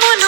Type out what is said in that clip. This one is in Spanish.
como no